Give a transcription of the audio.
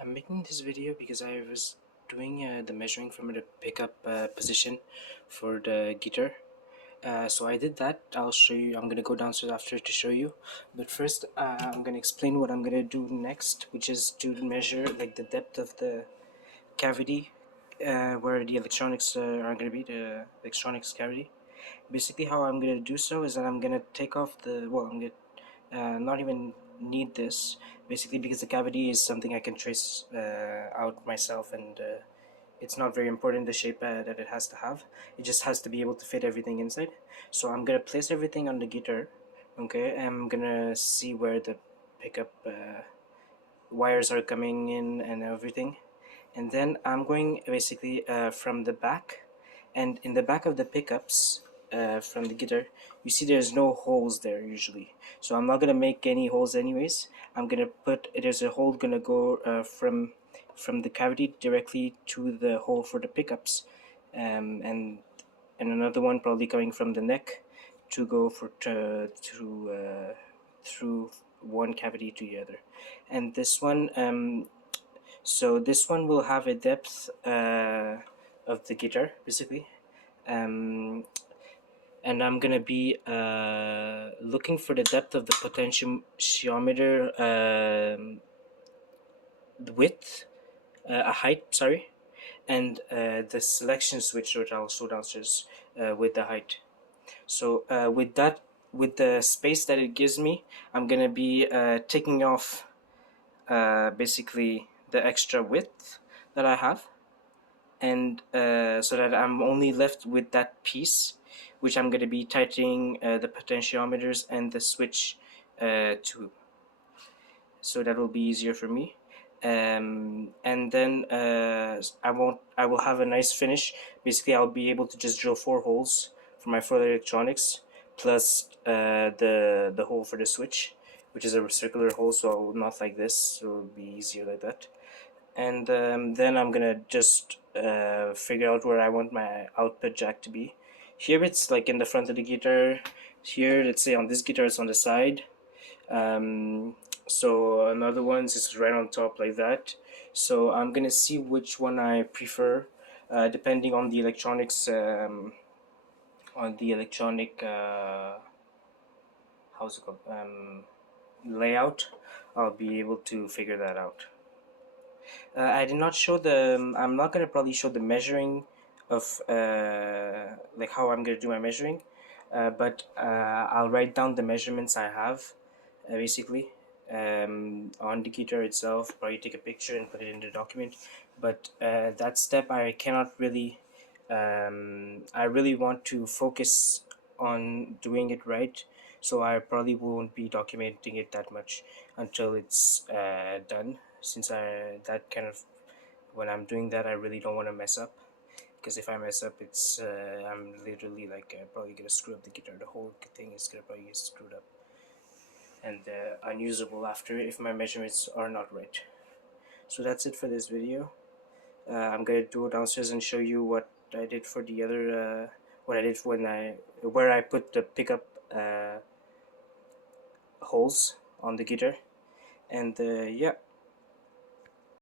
I'm making this video because I was doing the measuring from the pickup position for the guitar. So I did that. I'll show you. I'm gonna go downstairs after to show you. But first, I'm gonna explain what I'm gonna do next, which is to measure like the depth of the cavity where the electronics are gonna be, the electronics cavity. Basically, how I'm gonna do so is that I'm gonna take off the. Well, I'm gonna not even need this, basically because the cavity is something I can trace out myself, and it's not very important the shape that it has to have. It just has to be able to fit everything inside. So I'm gonna place everything on the guitar. Okay, I'm gonna see where the pickup wires are coming in and everything, and then I'm going basically from the back, and in the back of the pickups from the guitar, you see there's no holes there usually, so I'm not gonna make any holes anyways. I'm gonna put, there's a hole gonna go from the cavity directly to the hole for the pickups, and another one probably coming from the neck to go for through one cavity to the other. And this one so this one will have a depth of the guitar basically, um, and I'm gonna be looking for the depth of the potentiometer width, a height, sorry, and the selection switch, which I'll show downstairs, with the height. So with that, with the space that it gives me, I'm gonna be taking off basically the extra width that I have, and so that I'm only left with that piece, which I'm going to be tightening the potentiometers and the switch to, so that will be easier for me. And then I will have a nice finish. Basically, I'll be able to just drill 4 holes for my 4 electronics, plus the hole for the switch, which is a circular hole, so not like this, so it'll be easier like that. And then I'm gonna just figure out where I want my output jack to be. Here it's like in the front of the guitar. Here, let's say on this guitar it's on the side. So another one's is right on top like that. So I'm gonna see which one I prefer, depending on the electronics, on the electronic how's it called, layout. I'll be able to figure that out. I did not show the. I'm not gonna probably show the measuring of like how I'm gonna do my measuring, but I'll write down the measurements I have, basically, on the guitar itself. Probably take a picture and put it in the document. But that step I cannot really. I really want to focus on doing it right, so I probably won't be documenting it that much until it's done, since that kind of, when I'm doing that, I really don't want to mess up, because if I mess up, it's I'm literally like probably gonna screw up the guitar. The whole thing is gonna probably get screwed up and unusable after if my measurements are not right. So that's it for this video. I'm gonna go downstairs and show you what I did for the other what I did when where I put the pickup holes on the guitar, and yeah.